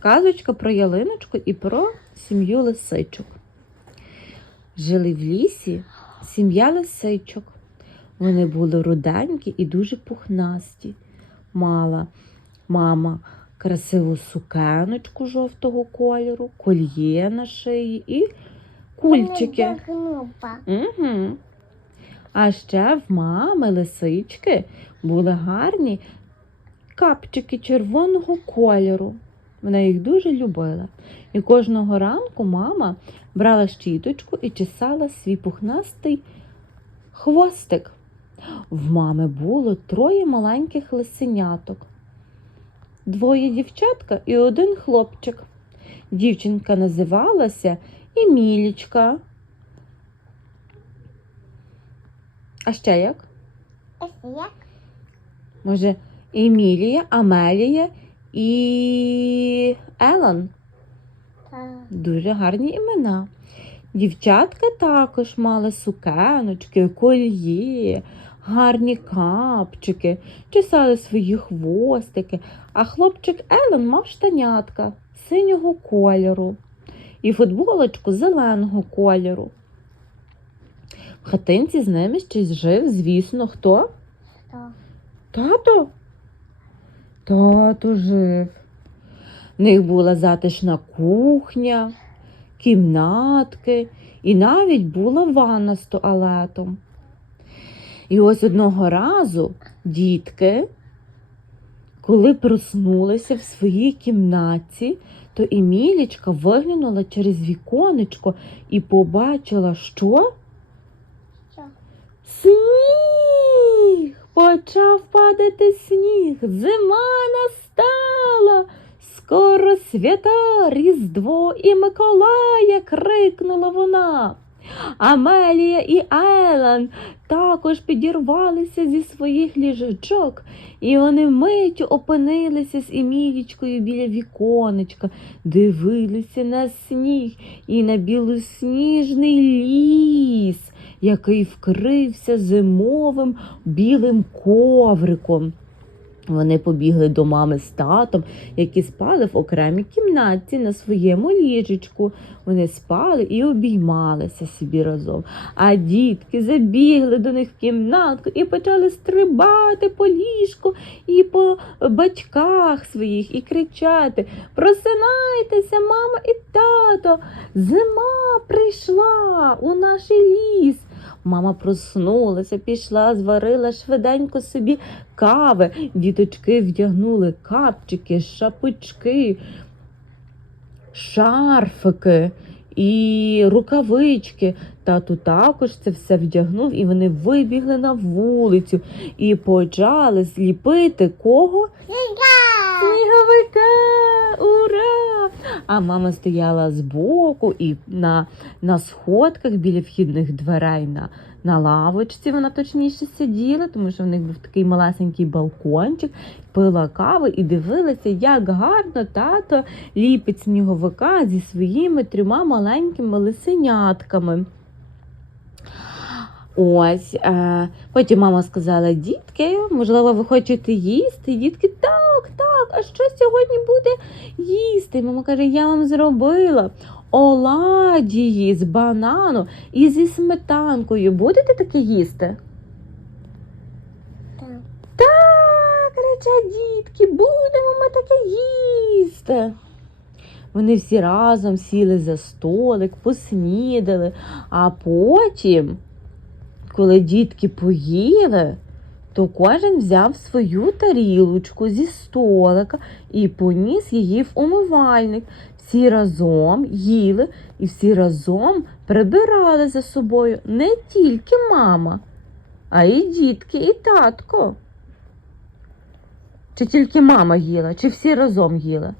Казочка про ялиночку і про сім'ю лисичок. Жили в лісі сім'я лисичок. Вони були руденькі і дуже пухнасті. Мала мама красиву сукеночку жовтого кольору, кольє на шиї і кульчики. Угу. А ще в мами лисички були гарні капчики червоного кольору. Вона їх дуже любила. І кожного ранку мама брала щіточку і чесала свій пухнастий хвостик. В мами було троє маленьких лисеняток. Двоє дівчатка і один хлопчик. Дівчинка називалася Емілічка. А ще як? Може, Емілія, Амелія і Елан. Дуже гарні імена. Дівчатка також мали сукеночки, кольє, гарні капчики, чесали свої хвостики, а хлопчик Елен мав штанятка синього кольору і футболочку зеленого кольору. В хатинці з ними ще жив, звісно, хто? Тато? Тато жив. В них була затишна кухня, кімнатки і навіть була ванна з туалетом. І ось одного разу дітки, коли проснулися в своїй кімнаті, то Емілічка виглянула через віконечко і побачила, що? Сніг! Почав падати сніг. Зима настала. Скоро свята, Різдво і Миколая, крикнула вона. Амелія і Елен також підірвалися зі своїх ліжечок, і вони миттю опинилися з Емілічкою біля віконечка, дивилися на сніг і на білосніжний ліс, який вкрився зимовим білим ковриком. Вони побігли до мами з татом, які спали в окремій кімнаті на своєму ліжечку. Вони спали і обіймалися собі разом. А дітки забігли до них в кімнатку і почали стрибати по ліжку і по батьках своїх, і кричати: Просинайтеся, мама і тато! Зима прийшла у наш ліс. Мама проснулася, пішла, зварила швиденько собі кави. Діточки вдягнули капчики, шапочки, шарфики і рукавички. Тату також це все вдягнув, і вони вибігли на вулицю і почали зліпити кого? Сніговика! Ура! А мама стояла збоку і на, на сходках біля вхідних дверей на, на лавочці. Вона точніше сиділа, тому що в них був такий малесенький балкончик, пила каву і дивилася, як гарно тато ліпить сніговика зі своїми трьома маленькими лисенятками. Ось, е, потім мама сказала: дітки, можливо, ви хочете їсти? Дітки, так, так, а що сьогодні буде їсти? Мама каже, я вам зробила оладії з банану і зі сметанкою. Будете таке їсти? Так, кричать дітки, будемо ми таке їсти. Вони всі разом сіли за столик, поснідали, а потім, коли дітки поїли, то кожен взяв свою тарілочку зі столика і поніс її в умивальник. Всі разом їли і всі разом прибирали за собою не тільки мама, а й дітки, і татко. Чи тільки мама їла, чи всі разом їли?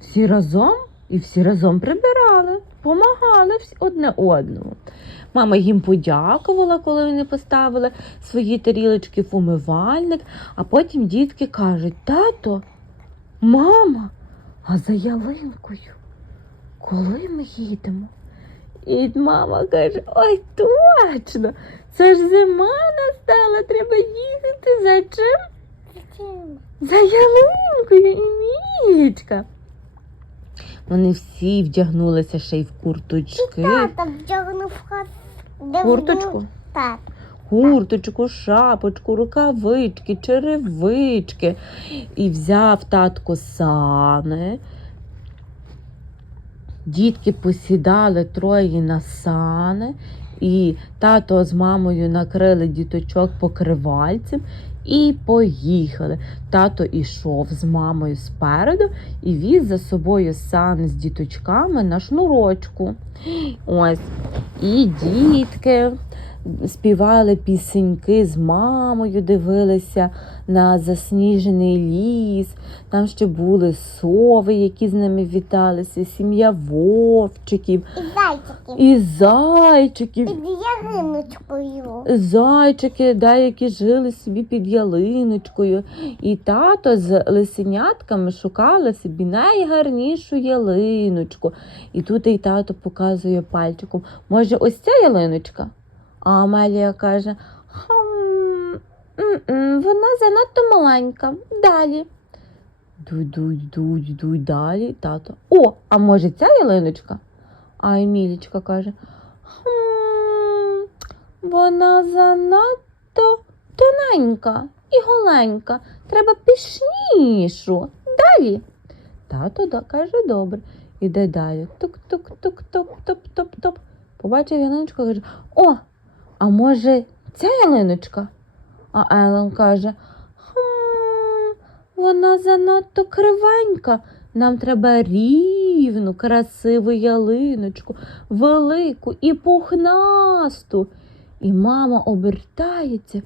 Всі разом і всі разом прибирали, помагали всі одне одному. Мама їм подякувала, коли вони поставили свої тарілочки в умивальник, а потім дітки кажуть: тато, мама, а за ялинкою, коли ми їдемо? І мама каже: Ой, точно! Це ж зима настала, треба їхати за чим? За ялинкою і Мілічка. Вони всі вдягнулися ще й в курточки. Тата вдягнув хат. Курточку? Тат. Курточку, шапочку, рукавички, черевички. І взяв татко сани. Дітки посідали троє на сани, і тато з мамою накрили діточок покривальцем і поїхали. Тато ішов з мамою спереду і віз за собою сан з діточками на шнурочку. Ось. І дітки співали пісеньки з мамою, дивилися на засніжений ліс. Там ще були сови, які з ними віталися, сім'я вовчиків І зайчики. і зайчиків. Під ялиночкою. Зайчики, деякі жили собі під ялиночкою, і тато з лисенятками шукали собі найгарнішу ялиночку. І тут і тато показує пальчиком. Може, ось ця ялиночка? А Амелія каже: «Хм, вона занадто маленька. Далі. Дуй, дуй, дуй, дуй далі, тато. О, а може ця ялиночка? А Емілічка каже: Хм, вона занадто тоненька і голенька. Треба пішнішу. Далі. Тато каже, добре. Іде далі. Тук-тук-тук-тук-топ-топ-топ. Побачив ялиночку, каже: О, а може ця ялиночка? А Елен каже: Хм, вона занадто кривенька. Нам треба рівну, красиву ялиночку, велику і пухнасту. І мама обертається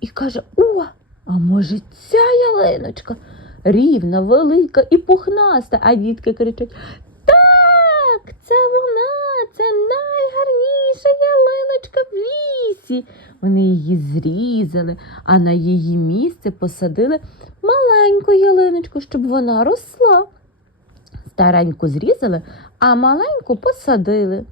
і каже: О, а може ця ялиночка? Рівна, велика і пухнаста. А дітки кричать: Так, це вона, це найгарніша ялиночка в лісі. Вони її зрізали, а на її місце посадили маленьку ялиночку, щоб вона росла. Стареньку зрізали, а маленьку посадили.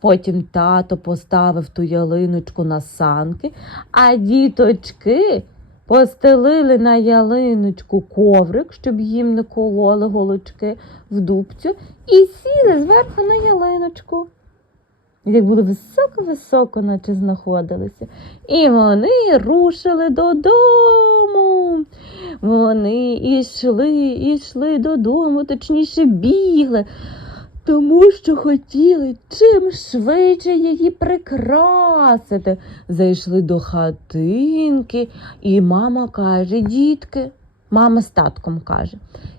Потім тато поставив ту ялиночку на санки, а діточки постелили на ялиночку коврик, щоб їм не кололи голочки в дубцю, і сіли зверху на ялиночку. Так були високо-високо, наче знаходилися. І вони рушили додому. Вони ішли, ішли додому, точніше бігли, тому що хотіли чим швидше її прикрасити. Зайшли до хатинки, і мама каже: дітки, мама з татком каже: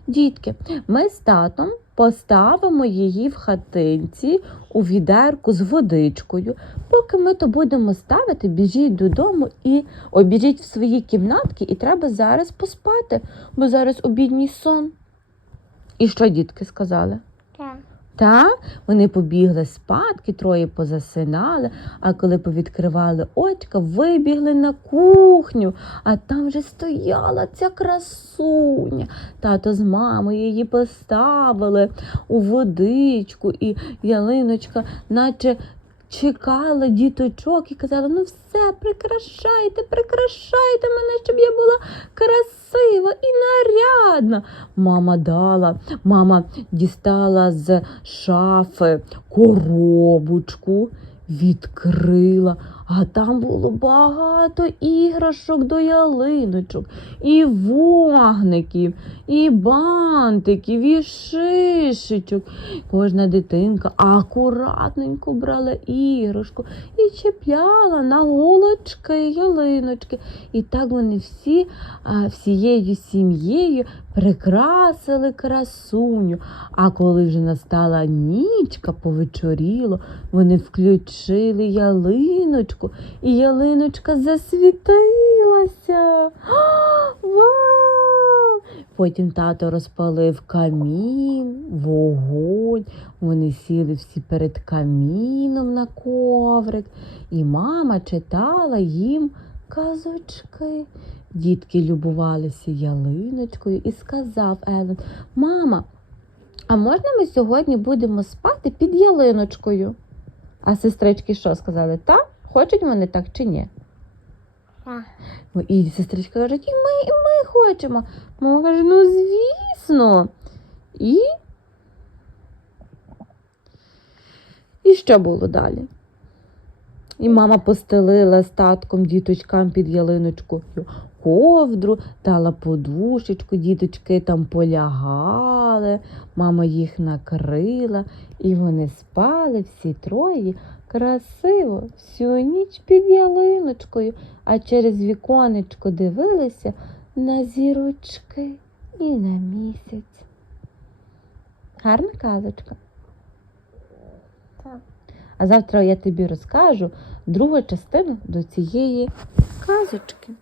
Дітки, ми з татом поставимо її в хатинці у відерку з водичкою. Поки ми то будемо ставити, біжіть додому і обіжіть в свої кімнатки, і треба зараз поспати, бо зараз обідній сон. І що дітки сказали? Так. Та вони побігли спадки, троє позасинали, а коли повідкривали очка, вибігли на кухню, а там вже стояла ця красуня. Тато з мамою її поставили у водичку, і ялиночка, наче чекала діточок і казала: ну все, прикрашайте, прикрашайте мене, щоб я була красива і нарядна. Мама дала, мама дістала з шафи коробочку, відкрила, а там було багато іграшок до ялиночок, і вогників, і бантиків, і шишечок. Кожна дитинка акуратненько брала іграшку і чіпляла на голочки ялиночки. І так вони всі всією сім'єю прикрасили красуню. А коли вже настала нічка, повечоріло, вони включили ялиночку, і ялиночка засвітилася. А, Вау! Потім тато розпалив камін, вогонь. Вони сіли всі перед каміном на коврик, і мама читала їм казочки. Дітки любувалися ялиночкою і сказав Елен: Мама, а можна ми сьогодні будемо спати під ялиночкою? А сестрички що сказали? Та? Хочуть вони так чи ні? Так. Ну, І сестричка каже, і ми, і ми хочемо. Мама каже, ну звісно. І. І що було далі? І мама постелила з татком діточкам під ялиночкою ковдру, дала подушечку, діточки там полягали, мама їх накрила, і вони спали всі троє красиво всю ніч під ялиночкою, а через віконечко дивилися на зірочки і на місяць. Гарна казочка. А завтра я тобі розкажу другу частину до цієї казочки.